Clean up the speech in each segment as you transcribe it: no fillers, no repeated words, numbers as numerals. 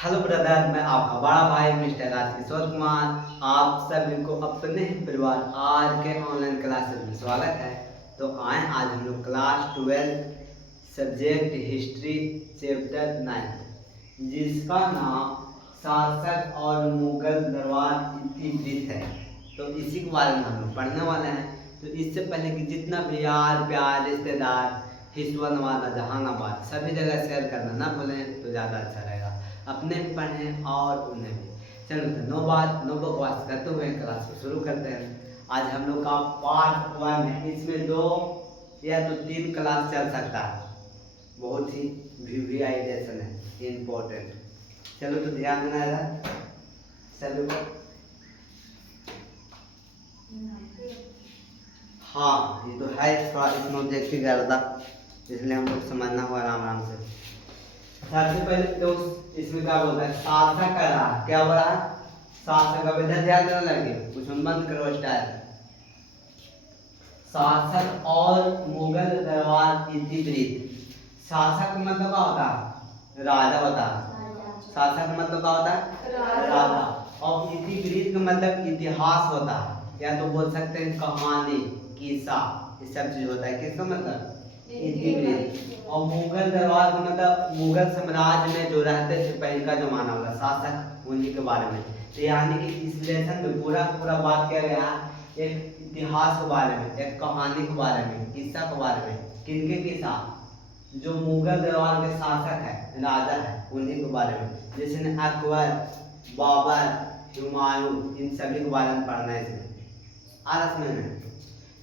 Hello brother, मैं आपका बड़ा भाई मिस्टर राजकिशोर कुमार आप सभी को अपने ही परिवार आज के ऑनलाइन क्लासेस में स्वागत है। तो आए आज हम लोग क्लास 12 सब्जेक्ट हिस्ट्री चैप्टर 9 जिसका नाम शासक और मुगल दरबार इतिवृत्त है। तो इसी के बारे में हम लोग पढ़ने वाले हैं। तो इससे पहले कि जितना भी यार प्यार रिश्तेदार हिस्सा नवादा जहानाबाद सभी जगह शेयर करना ना भूलें तो ज़्यादा अच्छा रहेगा। अपने भी पढ़ें और उन्हें भी। चलो तो नो बकवास करते हुए क्लास को शुरू करते हैं। आज हम लोग का पार्ट 1 है। इसमें 2 या तो 3 क्लास चल सकता है। बहुत ही वीवीआईडेशन है, इम्पोर्टेंट। चलो तो ध्यान देना है सभी को। हाँ, ये तो है थोड़ा इसमें ऑब्जेक्टिव ज़्यादा, इसलिए हम लोग समझना होगा आराम आराम से। सबसे पहले तो इसमें क्या बोलता है, शासक का रहा क्या बोला है, शासक का विधा ध्यान देने लगे कुछ बंद करो स्टाइल। शासक और मुगल दरबार इतिवृत्त। शासक मतलब क्या होता है, राजा होता है। शासक मतलब क्या होता है, राजा। और इतिवृत्त का मतलब इतिहास होता है, या तो बोल सकते हैं कहानी किस्सा, ये सब चीज होता है। किसका मतलब इतिवृत्त। और मुगल दरबार का मतलब मुगल साम्राज्य में जो रहते थे पहले का जमाना वाला शासक, उन्हीं के बारे में। तो यानी कि इस लेसन में पूरा पूरा बात किया गया है एक इतिहास के बारे में, एक कहानी के बारे में, किस्सा के बारे में। किनके किस्सा, जो मुगल दरबार के शासक है, राजा है, उन्हीं के बारे में। जैसे अकबर, बाबर, हुमायूं, इन सभी के बारे में पढ़ना है इसमें। आलस में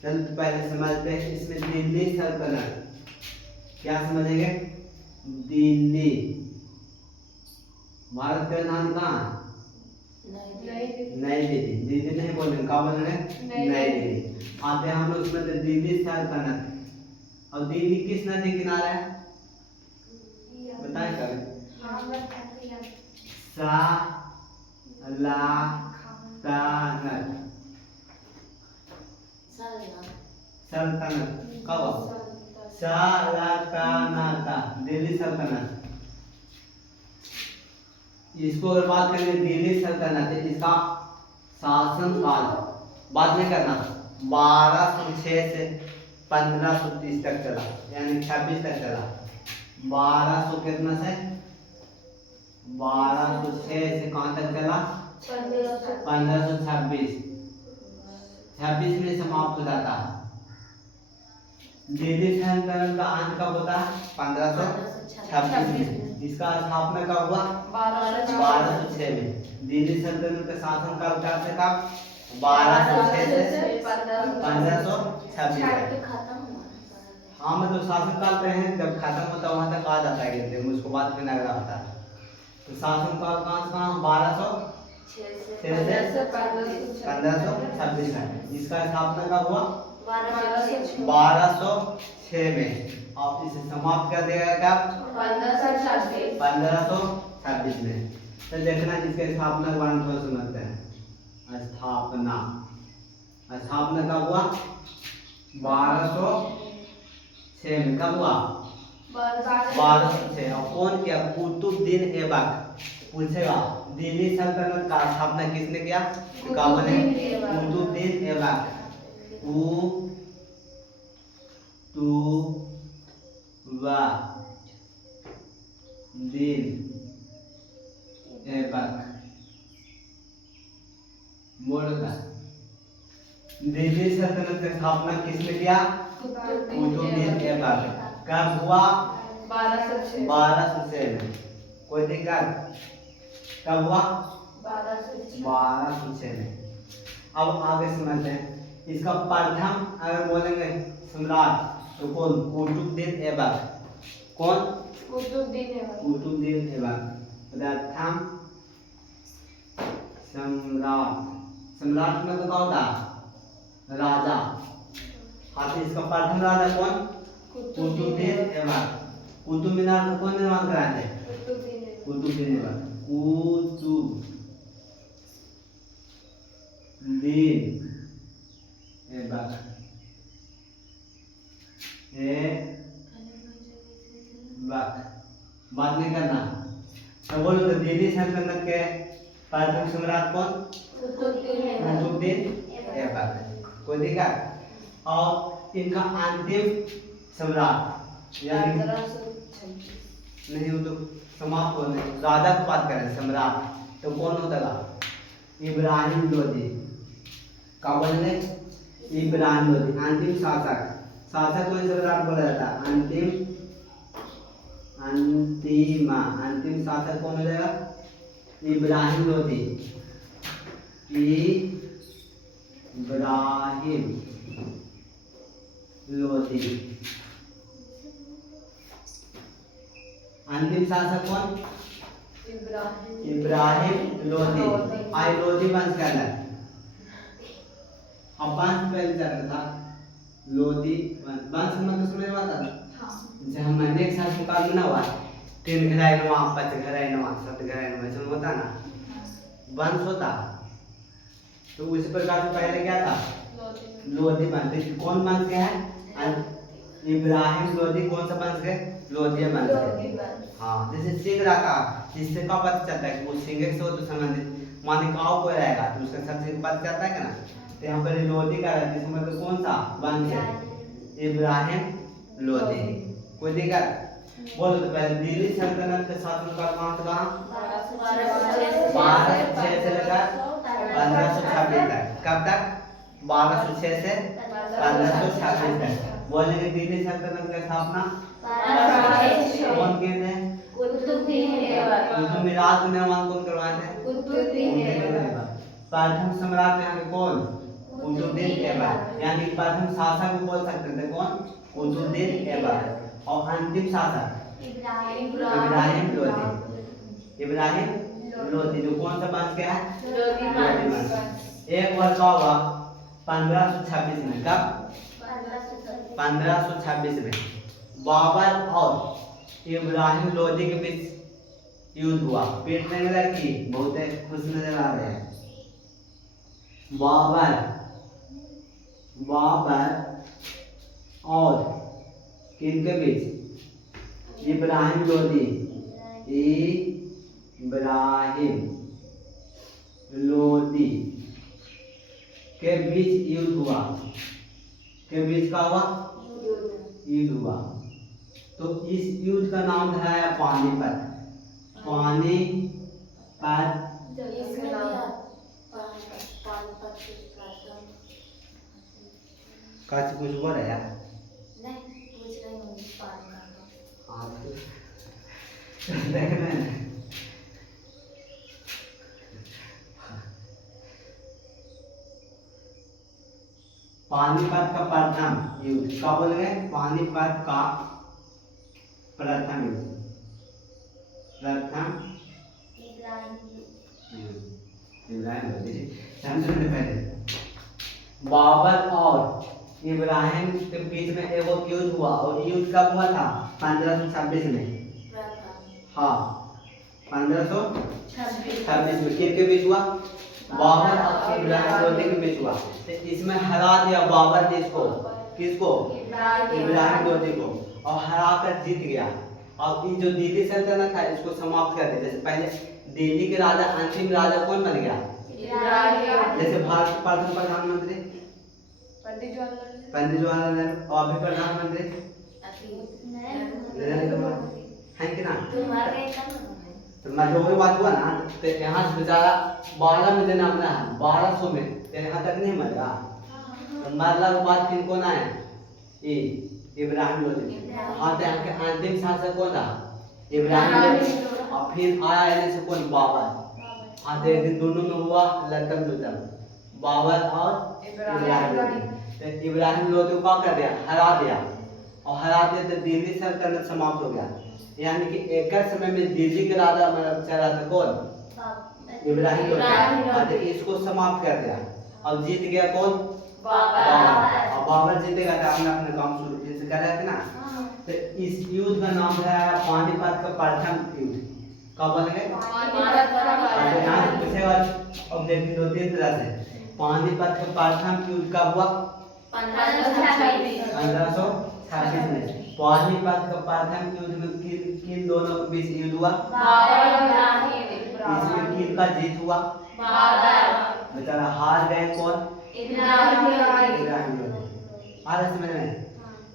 चल पहले समझते हैं इसमें दिल्ली सल्तनत। क्या समझेंगे, दिल्ली। भारत का नाम कहाँ, नई दिल्ली। दिल्ली नहीं बोलेंगे, क्या बोलेंगे, नई दिल्ली। आते हैं हम लोग उसमें दिल्ली सल्तनत। और दिल्ली किस नदी किनारा है बताएं कभी, सल्तनत कब, सल्तनत, दिल्ली सल्तनत। इसको अगर बात करेंगे दिल्ली सल्तनत, इसका शासन काल बात नहीं करना 1206 से 1530 तक चला, यानी 26 तक चला। 1200 कितना से 1206 से कहाँ तक चला, 1526। 26 में समाप्त हो जाता है। दिल्ली सल्तनत का अंत कब होता है, 1526 में। इसका स्थापना कब हुआ, 1206 में। दिल्ली सल्तनत का शासन काल कब से कब, 1206 से 1526 तक। हाँ मतलब शासन काल पे हैं, जब खत्म होता है वहां तक आ जाता है गिनते में, उसको बाद में नगरा होता है। तो शासन काल कहाँ से कहाँ, 1206 से 1526 तक। इसका स्थापना कब हुआ, 1206 में। और इसे समाप्त कर दिया गया 1526 में। तो देखना जिसके स्थापना के बारे में थोड़ा समझते हैं। स्थापना, स्थापना कब हुआ, 1206 में। कब हुआ, 1206। और कौन किया, कुतुबुद्दीन ऐबक। पूछेगा दिल्ली सल्तनत का स्थापना किसने किया, कुतुबुद्दीन ऐबक। कुतुबुद्दीन ऐबक बोलता। दिल्ली सल्तनत की स्थापना किसने किया, कुतुबुद्दीन ऐबक। कब हुआ, 1206 में। कोई दिक्कत, कब हुआ, 1206 में। अब आगे समझते हैं। इसका प्रथम अगर बोलेंगे सम्राट तो कौन, कुतुबुद्दीन ऐबक। कौन, कुतुबुद्दीन ऐबक प्रथम सम्राट। सम्राट में तो क्या होता है, राजा। हाँ, इसका प्रथम राजा कौन, कुतुबुद्दीन ऐबक। कुतुब मीनार को कौन निर्माण कराए थे, कुतुबुद्दीन ऐबक। कुतुबुद्दीन ऐबक बात नहीं करना। तो बोलो तो दिल्ली सल्तनत के प्रथम सम्राट कौन? कुतुबुद्दीन ऐबक। कोई दिक्कत? और इनका अंतिम सम्राट यानी नहीं वो तो समाप्त होने राजा की बात करें सम्राट तो कौन होता था? इब्राहिम लोदी। क्या बोलेंगे? इब्राहिम लोदी अंतिम शासक। शासक को सम्राट बोला जाता है। अंतिम शासक कौन हो जाएगा? इब्राहिम लोदी। इब्राहिम लोदी अंतिम शासक कौन? इब्राहिम लोदी। आई लोदी वंश के अंदर अब वंश पहले चलता था लोदी वंश। वंश मतलब समझ में आता है? जैसे हम मैंने एक साथ निकाल ना हुआ 3 घराइनुमा 5 घराइनुमा 7 घराइनुमा समझ होता ना वंश होता। तो उसी प्रकार से पहले क्या था? लोदी वंश। कौन वंश के है? इब्राहिम लोदी। कौन सा वंश के? लोदी वंश के। हाँ जैसे सिंह रखा जिससे का पता चलता है कि वो सिंह से हो तो संबंधित मानिकाओं को रहेगा तो उसका सबसे पता चलता है ना। तो यहाँ पर लोदी का है जिसमें मतलब कौन सा वंश है? इब्राहिम लोदी। कोई दिक्कत? बोलो तो पहले दिल्ली सल्तनत के शासनकाल कहाँ से कहाँ? 1206 से लेकर 1526 तक। कब तक? 1206 से 1526 तक। बोलेंगे दिल्ली सल्तनत की स्थापना कौन किए थे? कुतुब मीनार का निर्माण कौन करवाए थे? कुतुबुद्दीन ऐबक। प्रथम सम्राट यहाँ के कौन? कुतुबुद्दीन ऐबक। यानी प्रथम शासक बोल सकते थे कौन? कुतुबुद्दीन ऐबक। और अंतिम शासक इब्राहिम लोदी। इब्राहिम लोदी जो कौन सा वंश के है? लोदी वंश। एक वर्ष का हुआ 1526 में। कब? 1526 में बाबर और इब्राहिम लोदी के बीच युद्ध हुआ। पीटने में लड़की बहुत खुश नजर आ रहे हैं। बाबर और किनके बीच? इब्राहिम लोदी। इब्राहिम लोदी के बीच युद्ध हुआ। के बीच का हुआ? युद्ध हुआ। तो इस युद्ध का नाम है पानीपत। पानीपत काच कुछ बोल रहा है? नहीं पूछ रही हूँ पानी का। हाँ देखना है। पानीपत का प्रथम युद्ध क्या बोल गए? पानीपत का प्रथम युद्ध। प्रथम बाबर और इब्राहिम के बीच में एक युद्ध हुआ। और युद्ध कब हुआ था? 1526 में। हाँ 1526 में किसके बीच हुआ? बाबर और इब्राहिम लोदी के बीच हुआ। तो इसमें हरा दिया बाबर ने इसको। किसको? इब्राहिम लोदी को। और हरा कर जीत गया। और ये जो दिल्ली सल्तनत था इसको समाप्त कर दिया। जैसे पहले दिल्ली के राजा अंतिम राजा कौन बन गया? जैसे भारत के प्रथम प्रधानमंत्री पंडित जवाहरलाल नेहरू और अभी प्रधानमंत्री है कि ना? तो मैं जो भी बात हुआ ना तो यहाँ से बेचारा 12 में देना अपना है 1200 में तो यहाँ तक नहीं मरेगा। तो मरला के बाद फिर कौन आया? इब्राहिम लोदी। हाँ तो यहाँ के अंतिम शासक कौन था? इब्राहिम लोदी। और फिर आया इन्हें से कौन? बाबर। हाँ तो एक दिन दोनों में हुआ लड़म लुटम बाबर और इब्राहिम लोदी। तो इब्राहिम लोदी को क्या कर दिया? हरा दिया। और हरा दिया तो दिल्ली सल्तनत समाप्त हो गया। यानी कि एक समय में दिल्ली के राजा चला था कौन? इब्राहिम लोदी। इसको समाप्त कर दिया। अब जीत गया कौन? बाबर। और बाबर जीतेगा तो हमने अपना काम शुरू फिर से कर रहे थे ना। तो इस युद्ध का नाम है पानीपत का प्रथम युद्ध। कब बन गए? यहाँ से पूछेगा ऑब्जेक्टिव 2-3 तरह से। पानीपत का प्रथम युद्ध कब हुआ? 1526 में। पानीपत का प्रथम युद्ध में किन दोनों के बीच युद्ध हुआ? इसमें किन का जीत हुआ? बेचारा हार गए कौन? इब्राहिम लोधी। आ रहा समझ में?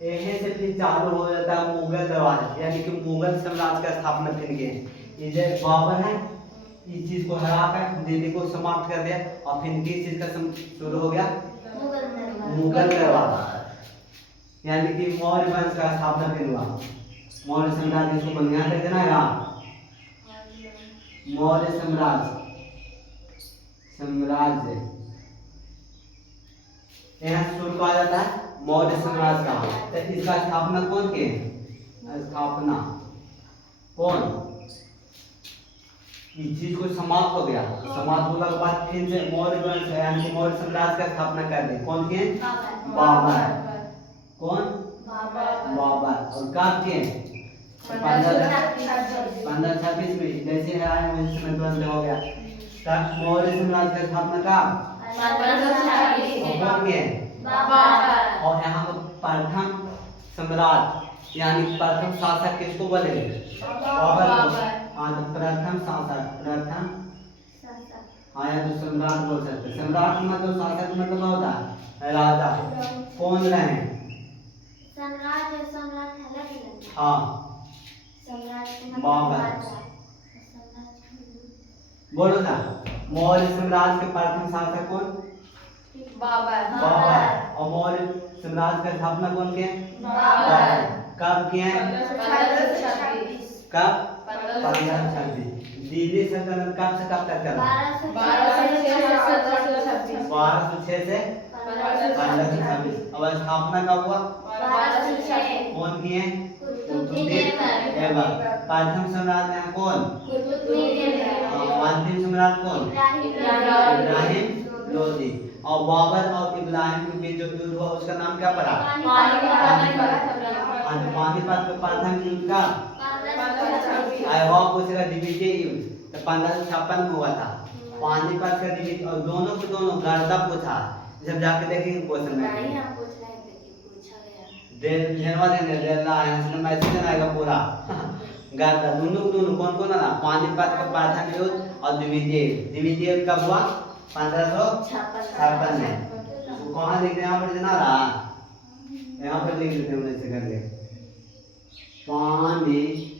यहीं से फिर चालू हो जाता है मुगल दरबार, यानी कि मुगल साम्राज्य का स्थापना फिर के ये बाबर है, इस चीज को हराकर दिल्ली को समाप्त कर दिया और फिर किस चीज का शुरू हो गया? मुगल दरबार, यानी कि मौर्य वंश का स्थापना फिर हुआ। मौर्य साम्राज्य इसको बंगाल कर देना है। मौर्य साम्राज्य यहाँ शुरू कहा जाता है मौर्य साम्राज्य का। तो इसका स्थापना कौन के? स्थापना कौन? इस चीज को समाप्त हो गया, समाप्त होने के बाद फिर से मौर्य वंश यानी कि मौर्य साम्राज्य का स्थापना कर दी। कौन के? बाबर। कौन? बाबर। और कब के? 1526 में। जैसे आए वंश में द्वंद्व हो गया तब मौर्य साम्राज्य का स्थापना कब? 1526 और यहाँ पर प्रथम सम्राट यानी प्रथम शासक किसको बोलेंगे? बाबर को। हाँ तो प्रथम शासक, हाँ या तो सम्राट बोल सकते हैं। सम्राट मतलब शासक मतलब होता है राजा। कौन रहे? हाँ बाबर। बोलो ना, मौर्य साम्राज्य के प्रथम शासक कौन? बाबर। और मौर्य साम्राज्य का स्थापना कौन के? बाबर। कब किए? कब? 1526। दिल्ली सल्तनत कब से कब तक चला? 1206 से 1526। अब स्थापना कब हुआ? कौन किए? प्रथम सम्राट में कौन? अंतिम सम्राट कौन? इब्राहिम लोधी। और बाबर और इब्राहिम के बीच जो युद्ध हुआ उसका नाम क्या पड़ा? पानीपत का प्रथम युद्ध का पूछेगा डिविजन युद्ध तो 1556 में हुआ था। पानीपत का डिविजन और दोनों को दोनों गढ़ता पूछा, जब जाके देखेंगे क्वेश्चन में देनवा देने देना है इसमें मैसेज आएगा पूरा गढ़ता दोनों कौन कौन ना? पानीपत का प्रथम युद्ध और द्वितीय युद्ध कब हुआ? 1556 में। तो कहाँ लिख रहे हैं? यहाँ पर देना रहा, यहाँ पर लिख देते हैं ऐसे कर ले। पानीपत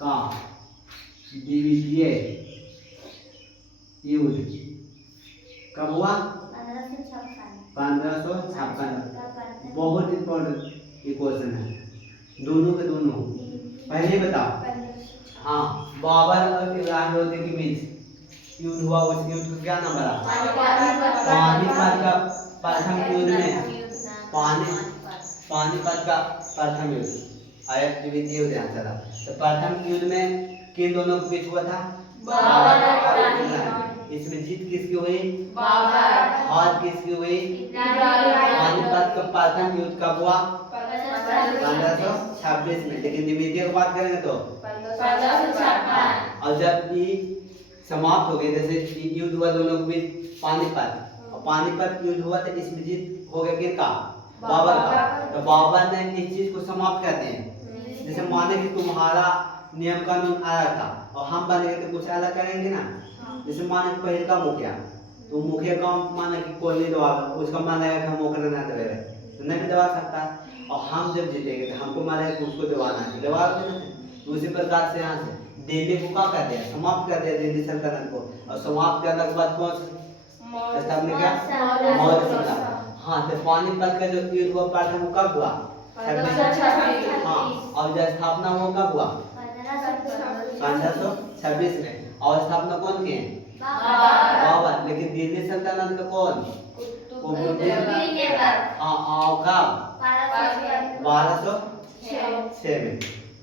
का द्वितीय युद्ध कब हुआ? 1556। बहुत इंपॉर्टेंट क्वेश्चन है, दोनों के दोनों। पहले बताओ, हाँ बाबर और इब्राहिम लोधी के बीच युद्ध हुआ, उस युद्ध का क्या नाम पड़ा? पानीपत का प्रथम युद्ध में पानीपत का प्रथम युद्ध आया, द्वितीय युद्ध यहाँ चला। तो प्रथम युद्ध में किन दोनों के बीच हुआ था? बाबर और इब्राहिम। इसमें जीत किसकी हुई? बाबर। हार किसकी हुई? पानीपत का प्रथम युद्ध कब हुआ? 1526 में। लेकिन द्वितीय की बात करेंगे तो 1556। और जब ये समाप्त हो गए, जैसे युद्ध हुआ दोनों के बीच पानीपत, और पानीपत युद्ध हुआ तो इसमें जीत हो गया किसका? बाबर का। तो बाबर ने इस चीज को समाप्त कर दिया। जैसे माने कि तुम्हारा नियम कानून आया था और हम बने तो कुछ अलग करेंगे ना। जैसे माने पहले का मुखिया, तो मुखिया का माने कि कोई नहीं दबा, उसका मानेगा कि हम मुखिया ना दबे तो नहीं दबा सकता। और हम जब जीतेंगे तो हमको मानेगा कि उसको दबाना है, दबा देना। उसी प्रकार से यहाँ से दिल्ली को क्या कर दिया? समाप्त कर दिया दिल्ली सल्तनत को। और समाप्त करने के बाद कौन स्थापना किया? मौर्य साम्राज्य। हाँ तो पानीपत का जो युद्ध हुआ प्रथम वो कब हुआ? 1526। हाँ और जब स्थापना हुआ कब हुआ? 1526 में। और स्थापना कौन की? बाबर। लेकिन दिल्ली सल्तनत का कौन? हाँ कब? 1206 में।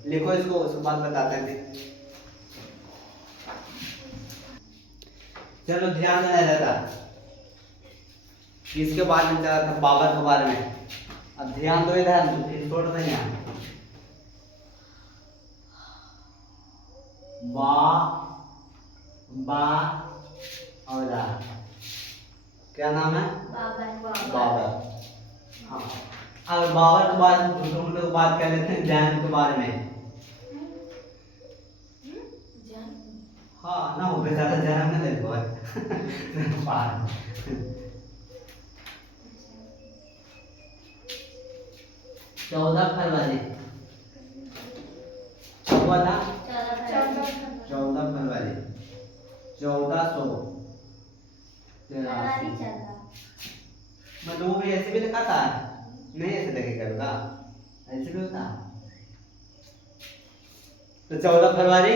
लिखो इसको, उसके बाद बताते हैं। चलो ध्यान में रहता किसके बारे में चला था? बाबर के बारे में। अब ध्यान दो इधर, फिर छोड़ देंगे यहाँ। और क्या नाम है? बाबर। हाँ अब बाबर के बाद छोटे मोटे बात कर लेते हैं जैन के बारे में। हाँ ना हो गया ज्यादा जन्म ना ले बहुत पार 14 फरवरी कब हुआ था? 14 फरवरी 1483। मतलब वो भी ऐसे भी लिखा था, नहीं ऐसे लगेगा ऐसे भी होता। तो 14 फरवरी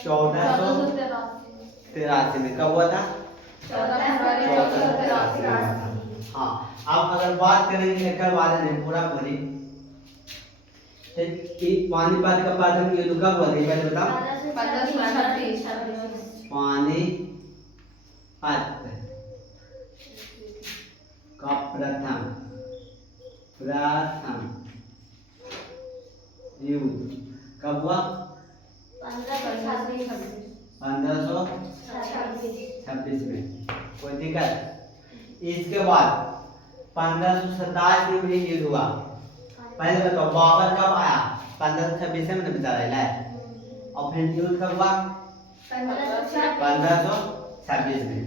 1483 में कब हुआ था? 1483। हाँ अब अगर बात करेंगे एक बाद में पूरा पूरी पानीपत का प्रथम युद्ध कब हुआ था पहले बताओ? 1536। पानीपत का प्रथम युद्ध कब हुआ? 1526 में। कोई दिक्कत? इसके बाद 1527 में भी युद्ध हुआ। पहले बताओ बाबर कब आया? 1526 में तो बता रहा है। और फिर युद्ध कब हुआ? 1526 में।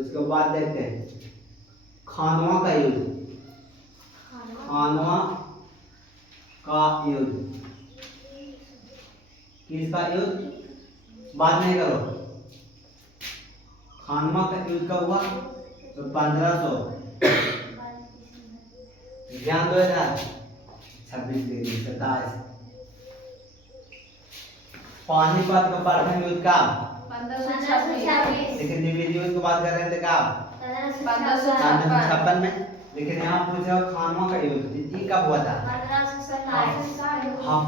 उसके बाद देखते हैं खानवा का युद्ध। खानवा का युद्ध किसका युद्ध? बात नहीं करो। खानवा का युद्ध कब हुआ? तो 1500 ध्यान दो इधर 26 डिग्री 27। पानीपत का प्रथम युद्ध कब? 1526। लेकिन द्विवेदी युद्ध की बात कर रहे थे कब? 1556 में। लेकिन यहाँ पूछा खानवा का युद्ध ये कब हुआ था? 1527। हाँ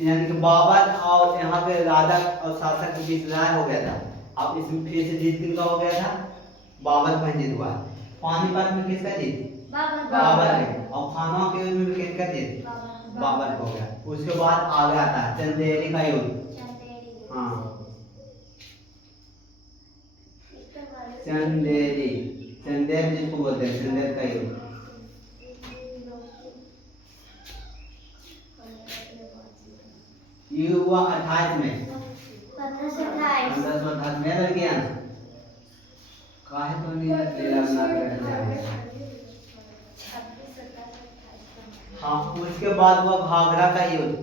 यानी कि बाबर और यहाँ पे राजा और शासक के बीच लड़ाई हो गया था। अब इसमें फिर से जीत किसका हो गया था? बाबर का जीत हुआ। पानीपत में किसका जीत? बाबर ने। और खानवा के युद्ध में किसका जीत? बाबर को हो गया। उसके बाद आगे आता है चंदेरी का युद्ध। हाँ चंदेरी चंदेर जिसको बोलते हैं चंदेर का युद्ध। ये हुआ 28 में 1528 में लड़कियां काहे तो नहीं तेरा बना कर हाँ उसके बाद हुआ घाघरा का युद्ध।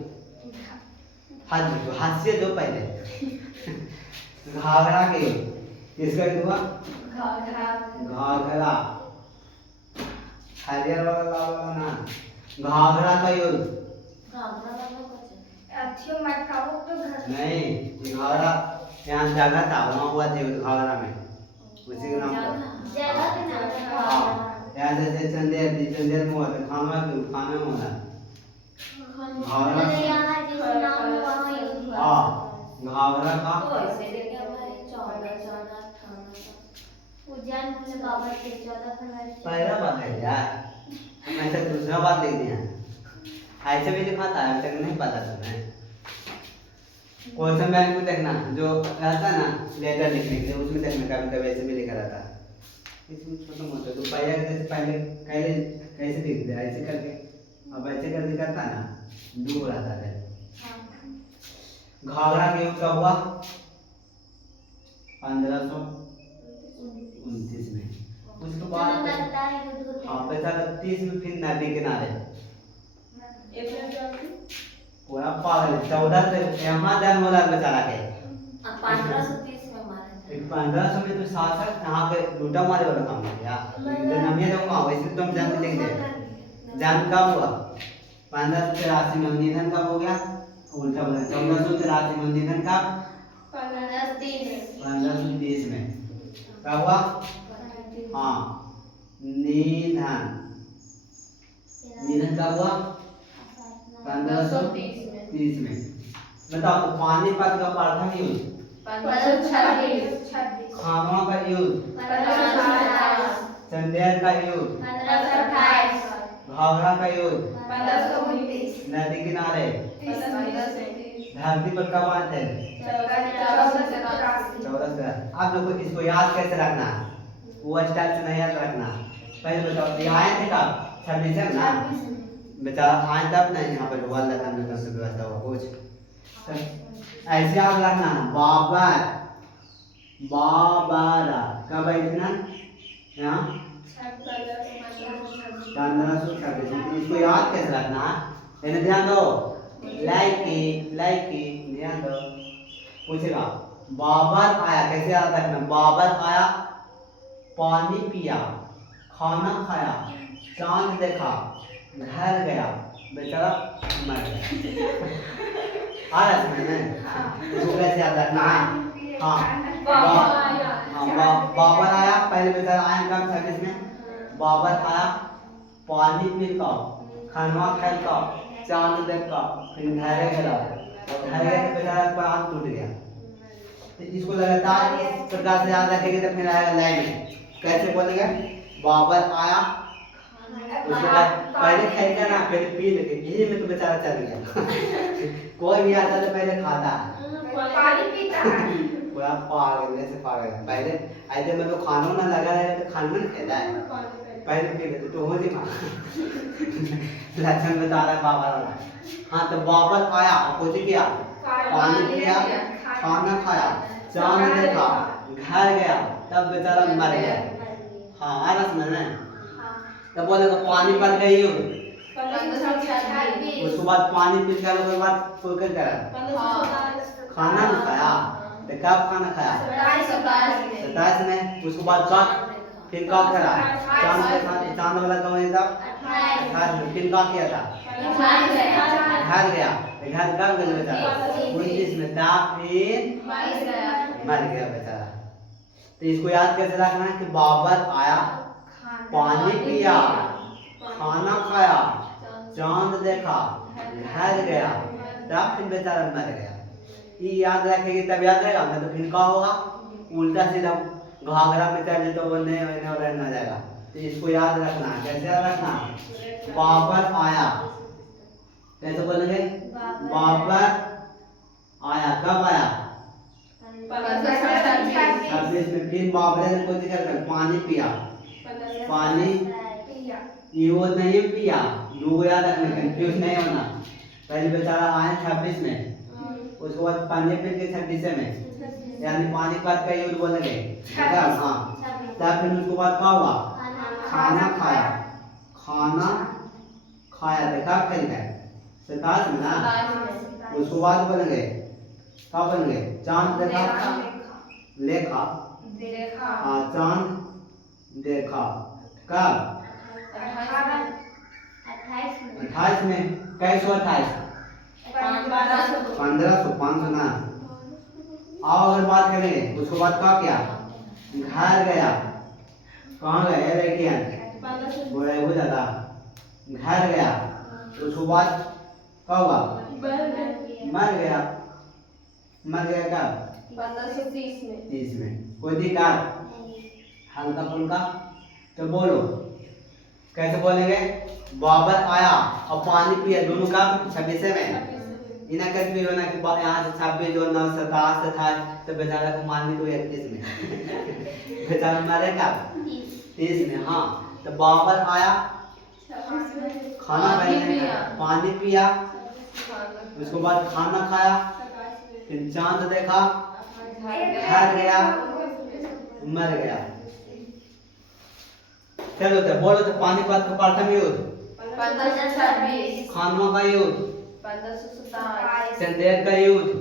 हाथ से दो पहले घाघरा के युद्ध किसका युद्ध हुआ? घाघरा हरियर वाला ना घाघरा का युद्ध नहीं घाघरा यहाँ जगह था वहाँ हुआ था घाघरा में उसी के नाम पर। यहाँ जैसे चंदेर में हुआ था खानवा में हुआ था घाघरा। हाँ घाघरा का पहला बात है यार ऐसे दूसरा बात लिख दिया ऐसे भी लिखा था ऐसे नहीं पता तुम्हें। क्वेश्चन बैंक में देखना जो रहता ना लेटर लिखने के लिए उसमें देखना कभी कभी ऐसे भी लिखा रहता है। इसमें छोटा मोटा तो पहले कैसे लिख दिया ऐसे करके अब ऐसे करके करता ना दो रहता है। घाघरा के युद्ध कब हुआ? 1529 में। उसके बाद हाँ 1530 में फिर नदी किनारे पूरा पागल 14 से यहाँ जन्म होला बेचारा के 1500 में तो शासक यहाँ के लूटा मारे वाला काम किया। जन्म ये दूंगा वैसे तुम जन्म लिख दे। जन्म कब हुआ? 1583 में। निधन कब हो गया? उल्टा बोला 1483 में। निधन कब? 1530 में। कब हुआ? हाँ निधन कब हुआ? 1530 में। बताओ तो पानीपत का प्रथम युद्ध 1526। खानवा का युद्ध 1527। चंदेर का युद्ध 1528। घाघरा का युद्ध 1529। नदी किनारे 1530। धरती पर कब आए थे? 1483। आप लोग को इसको याद कैसे रखना? वो स्टाइल से नहीं याद रखना। पहले बताओ ये आए थे कब 26 है ना बेचारा आए तब नहीं यहाँ पर हुआ लगा तो सब व्यवस्था हुआ कुछ ऐसे याद रखना बाबर बाबारा कब आई थी ना यहाँ 1526 इसको याद कैसे रखना है इन्हें ध्यान दो लाइक ध्यान दो पूछेगा बाबर आया कैसे याद रखना बाबर आया पानी पिया खाना खाया चांद देखा घर गया बेचारा मर गया आ रहा है ना इसको कैसे याद रखना है हाँ बाबर आया पहले बेचारा आया कब 26 में बाबर आया पानी पीता खाना खाता चांद देखा फिर घर गया और घर गया तो बेचारा का हाथ टूट गया तो इसको लगातार इस प्रकार से याद रखेंगे तो फिर आएगा लाइन में कैसे बोलेंगे बाबर आया उसके बाद पहले खाएगा ना पहले पी लेंगे यही में तो बेचारा चल गया कोई भी आता तो पहले खाता है पानी पीता है पूरा पागल ऐसे पागल है पहले ऐसे मतलब खाना ना लगा रहेगा तो खाना नहीं खाता है पहले पी लेते तो हो जी माँ लक्षण बता रहा है बाबर वाला हाँ तो बाबर आया कुछ किया पानी पिया खाना खाया चांद देखा घर गया तब बेचारा मर गया हाँ आ रहा समझ में तब बोलेगा पानी पर गई हूँ उसके बाद पानी पी के उसके बाद फुलकर करा खाना नहीं खाया तो कब खाना खाया 27 में उसके बाद फिर क्या करा चांद वाला कब है तब फिर क्या किया था घर गया घर कब गया बेचारा 29 में तब फिर मर गया बेचारा तो इसको याद कैसे रखना है कि बाबर आया पानी पिया खाना खाया चांद देखा घर गया तब फिर बेचारा मर गया ये याद रखेगी तब याद रहेगा नहीं तो फिर क्या होगा उल्टा सीधा घाघरा में चल तो वो नहीं रहना जाएगा तो इसको याद रखना कैसे याद रखना बाबर आया कैसे बोलेंगे बाबर आया कब आया 26 में फिर बाबर ने कोई जिक्र कर पानी पिया पानी यो नहीं पिया दो याद रखना कंफ्यूज नहीं होना पहले बेचारा आया 26 में उसके बाद पानी पी के 26 में यानी पानी का का यूज बोलेंगे हाँ तब फिर उसके बाद क्या हुआ खाना खाया देखा फिर गए 27 में ना उसके बाद बोलेंगे क्या बोलेंगे चांद देखा लेखा हाँ चांद देखा कब 28 में कैसे 28 1500 ना आओ अगर बात करें उसके बाद क्या किया घर गया कहाँ गया लेकिन बोले हो जाता घर गया उसके बाद क्या हुआ मर गया कब 30 में कोई दिक्कत हल्का फुल्का तो बोलो कैसे बोलेंगे बाबर आया और पानी पिया दोनों का 26 में इना कर भी होना कि यहाँ से 26 और 9 27 28 तो बेचारा को मारनी तो 31 में बेचारा मरेगा 30 में हाँ तो बाबर आया खाना खाया पानी पिया उसके बाद खाना खाया फिर चांद देखा घर गया मर गया चलो तो बोलो तो पानीपत का प्रथम युद्ध 1526 खानवा का युद्ध 1527 संदेर का युद्ध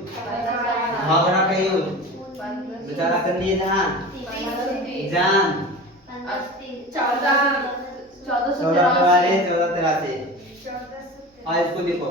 घाघरा का युद्ध बेचारा का निधन जान 1483 और इसको देखो